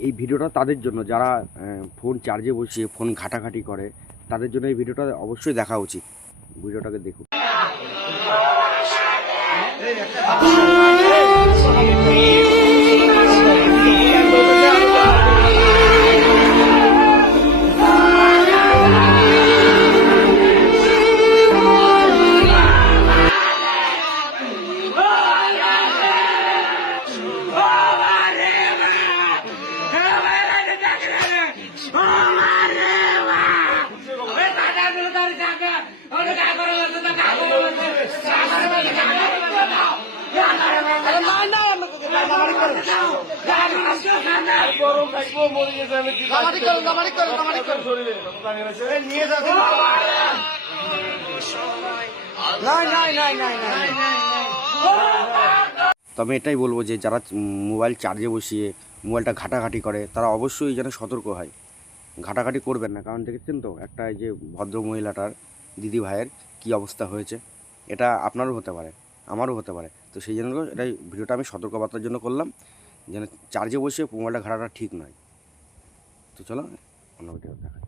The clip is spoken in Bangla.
এই ভিডিওটা তাদের জন্য যারা ফোন চার্জে বসিয়ে ফোন ঘাটাঘাটি করে, তাদের জন্য এই ভিডিওটা অবশ্যই দেখা উচিত। ভিডিওটাকে দেখুন। তবে এটাই বলবো যে যারা মোবাইল চার্জে বসিয়ে মোবাইলটা ঘাটাঘাটি করে তারা অবশ্যই যেন সতর্ক হয়। ঘাটাঘাটি করবেন না, কারণ দেখেছেন তো একটা এই যে ভদ্র মহিলাটার দিদি ভাইয়ের কী অবস্থা হয়েছে। এটা আপনারও হতে পারে, আমারও হতে পারে। তো সেই জন্য এটাই ভিডিওটা আমি সতর্কবার্তার জন্য করলাম, যেন চার্জে বসে মোবাইলটা ঘাটাটা ঠিক নয়। তো চলো অন্য ভিডিও দেখা।